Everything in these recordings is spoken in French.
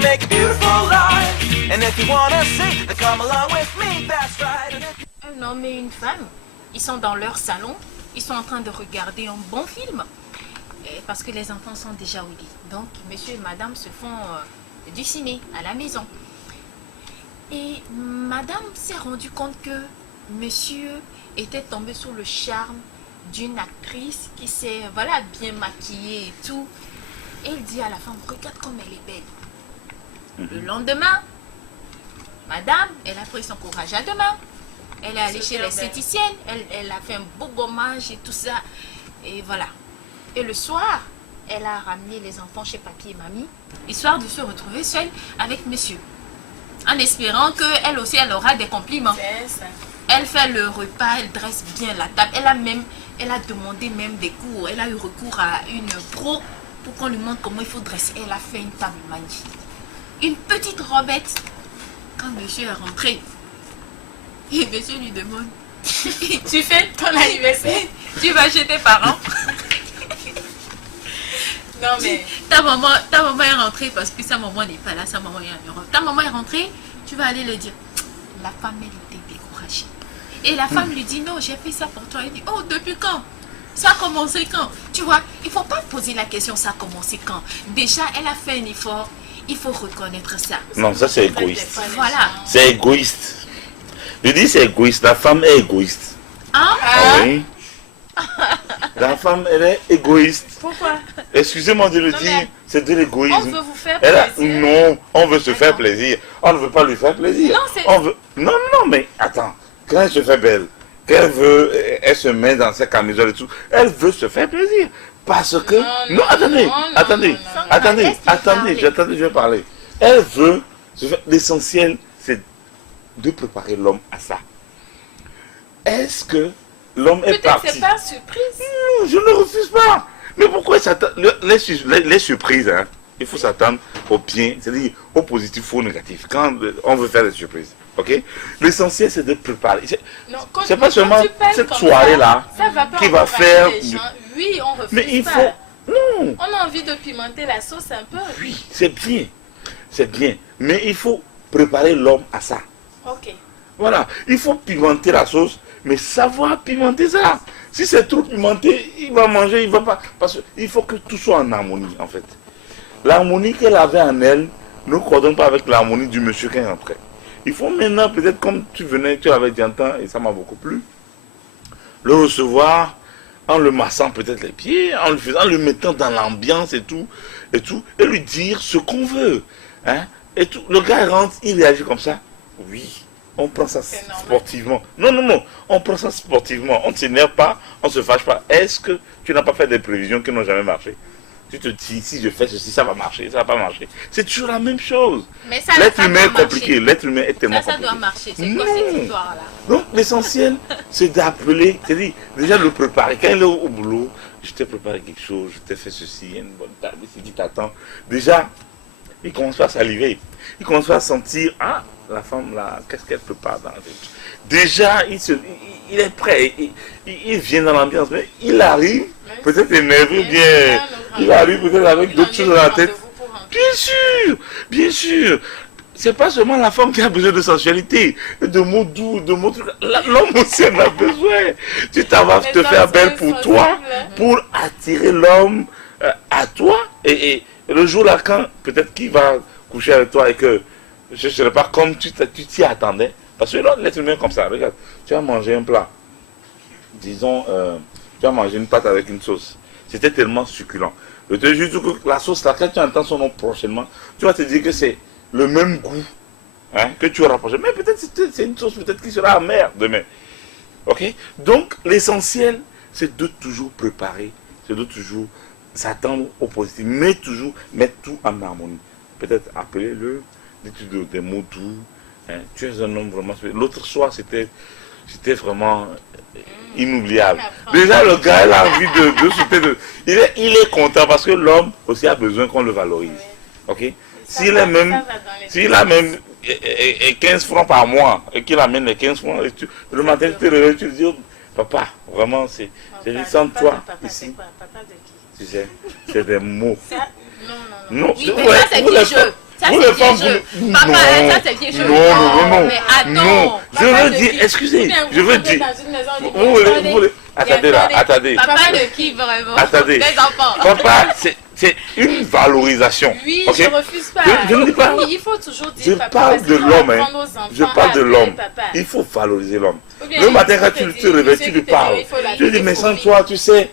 make a beautiful life. And if you wanna see, then come along with me, that's right. Un homme et une femme, ils sont dans leur salon, ils sont en train de regarder un bon film. Parce que les enfants sont déjà au lit. Donc, monsieur et madame se font du ciné à la maison. Et madame s'est rendu compte que monsieur était tombé sous le charme d'une actrice qui s'est bien maquillée et tout. Et il dit à la femme, regarde comme elle est belle. Le lendemain, madame, elle a pris son courage à deux mains. Elle est allée chez l'esthéticienne, elle a fait un beau gommage et tout ça. Et voilà. Et le soir, elle a ramené les enfants chez papy et mamie, histoire de se retrouver seule avec monsieur. En espérant qu'elle aussi, elle aura des compliments. Elle fait le repas, elle dresse bien la table. Elle a demandé même des cours. Elle a eu recours à une pro pour qu'on lui montre comment il faut dresser. Elle a fait une table magnifique. Une petite robette. Quand monsieur est rentré, et monsieur lui demande, tu fais ton anniversaire, tu vas chez tes parents. Non mais ta maman est rentrée parce que sa maman n'est pas là, sa maman est en Europe. Ta maman est rentrée, tu vas aller le dire. La femme, elle était découragée. Et la femme lui dit, non, j'ai fait ça pour toi. Elle dit, oh, depuis quand? Ça a commencé quand? Tu vois, il ne faut pas poser la question, ça a commencé quand? Déjà, elle a fait un effort, il faut reconnaître ça. Non, ça c'est égoïste. Voilà. C'est égoïste. Je dis c'est égoïste, la femme est égoïste. Hein? Ah oui. La femme, elle est égoïste. Pourquoi? Excusez-moi de le dire, c'est de l'égoïsme. On veut vous faire plaisir. Non, on veut se faire plaisir. On ne veut pas lui faire plaisir. Non, mais attends, quand elle se fait belle, elle se met dans sa camisole et tout, elle veut se faire plaisir. Parce que... Non, attendez, je vais parler. Elle veut se faire... L'essentiel, c'est de préparer l'homme à ça. Est-ce que l'homme est parti? Peut-être c'est pas surprise. Non, je ne refuse pas. Mais pourquoi les surprises, hein, il faut s'attendre au bien, c'est-à-dire au positif ou au négatif, quand on veut faire des surprises. Ok? L'essentiel, c'est de préparer. C'est pas seulement cette soirée-là qui va faire... Oui, on refuse. Mais il faut... Non. On a envie de pimenter la sauce un peu. Oui, c'est bien. C'est bien. Mais il faut préparer l'homme à ça. Ok. Voilà. Il faut pimenter la sauce, mais savoir pimenter ça. Si c'est trop pimenté, il va manger, il va pas... Parce qu'il faut que tout soit en harmonie, en fait. L'harmonie qu'elle avait en elle ne coordonne pas avec l'harmonie du monsieur qui est rentré. Il faut maintenant, peut-être comme tu l'avais dit un temps, et ça m'a beaucoup plu, le recevoir en le massant peut-être les pieds, en le mettant dans l'ambiance et tout, et lui dire ce qu'on veut. Hein, et tout. Le gars rentre, il réagit comme ça. Oui, on prend ça sportivement. Non, on prend ça sportivement. On ne s'énerve pas, on ne se fâche pas. Est-ce que tu n'as pas fait des prévisions qui n'ont jamais marché? Tu te dis, si je fais ceci, ça va marcher, ça va pas marcher. C'est toujours la même chose. L'être humain est compliqué, l'être humain est tellement compliqué. Ça doit marcher, c'est quoi cette histoire-là? Donc l'essentiel, c'est d'appeler, c'est-à-dire déjà le préparer. Quand il est au boulot, je t'ai préparé quelque chose, je t'ai fait ceci, il y a une bonne table ici qui t'attend. Déjà, il commence pas à saliver. Il commence pas à sentir, ah, la femme là, qu'est-ce qu'elle prépare dans la tête. Déjà, il est prêt, il vient dans l'ambiance, mais il arrive, peut-être énervé, bien, il arrive peut-être avec d'autres choses dans la tête. Bien sûr. C'est pas seulement la femme qui a besoin de sensualité, de mots doux, de mots... L'homme aussi en a besoin. Tu t'en vas te faire belle pour toi, pour attirer l'homme à toi. Et le jour là, quand peut-être qu'il va coucher avec toi et que je ne serai pas comme tu t'y attendais. Parce que l'être humain comme ça, regarde, tu as mangé un plat. Disons, tu as mangé une pâte avec une sauce. C'était tellement succulent. Je te jure que la sauce là, quand tu entends son nom prochainement, tu vas te dire que c'est le même goût, hein, que tu auras rapproché. Mais peut-être c'est une sauce peut-être qui sera amère demain. Ok? Donc l'essentiel, c'est de toujours préparer, c'est de toujours s'attendre au positif, mais toujours mettre tout en harmonie. Peut-être appeler-le, dire des mots doux. Hein. Tu es un homme vraiment... L'autre soir, c'était vraiment inoubliable. Déjà, le gars, il a envie de sauter. Il est content parce que l'homme aussi a besoin qu'on le valorise. Ok? S'il a même 15 francs par mois et qu'il amène les 15 francs, le matin, tu te réveilles, tu te dis, oh, papa, vraiment, c'est sans toi ici. Tu sais, c'est des mots. Non. Oui, mais ça, c'est du jeu. Ça, Vous c'est les femmes, vieux vous... jeu. Papa, non, ça c'est vieux jeu. non. Mais attends. Non, je Papa veux de dire, qui? excusez, Ou bien je vous veux entrez dire... dans une maison, on dit, Vous voulez... Attendez là, attendez. Papa de qui vraiment? Attendez. Des enfants. Papa, c'est une valorisation. Oui, ok? je refuse pas. Je ne dis pas... Oui, il faut toujours Je dire papa. parle parce de qu'il faut l'homme, apprendre hein. aux enfants Je à parle de appeler l'homme. papa. Il faut valoriser l'homme. Ou bien, Le matin, il quand faut tu te te dire, réveilles, monsieur tu qui lui te parles. dit, il faut la Tu lui dis, mais sans fourmi. toi, tu sais,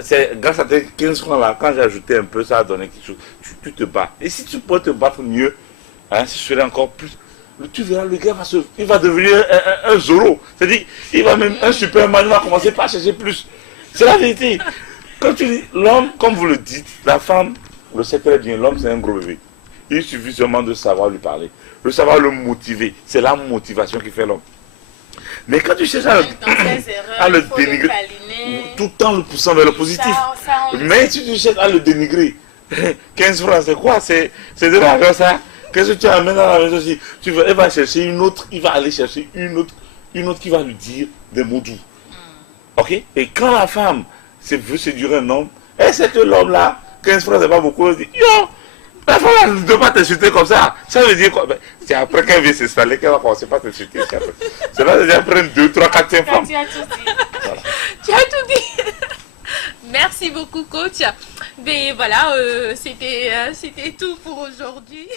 c'est grâce à tes 15 francs là, quand j'ai ajouté un peu, ça a donné quelque chose. Tu te bats. Et si tu peux te battre mieux, hein, si je ferais encore plus, tu verras, le gars il va devenir un Zoro. C'est-à-dire, il va même un Superman, il va commencer par chercher plus. C'est la vérité. Quand tu dis l'homme, comme vous le dites, la femme, le sait très bien, l'homme c'est un gros bébé. Il suffit seulement de savoir lui parler, de savoir le motiver. C'est la motivation qui fait l'homme. Mais quand tu cherches à Dans ses erreurs, le il faut le dénigrer, câliner. tout le temps le poussant vers le positif. Ça, on le Mais sait. si tu cherches à le dénigrer, 15 francs, c'est quoi? C'est de l'argent ça. Qu'est-ce que tu amènes dans la maison aussi? Il va chercher une autre, il va aller chercher une autre qui va lui dire des mots doux. Ok? Et quand la femme veut séduire un homme, et c'est l'homme là, 15 francs c'est pas beaucoup, elle dit, yo, la femme elle ne doit pas t'insulter comme ça. Ça veut dire quoi? Ben, c'est après qu'elle vient s'installer qu'elle va commencer par t'insulter. C'est là déjà prendre 2, 3, 4, 5 francs. Tu as tout dit. Tu as tout dit. Merci beaucoup, coach. Mais voilà, c'était tout pour aujourd'hui.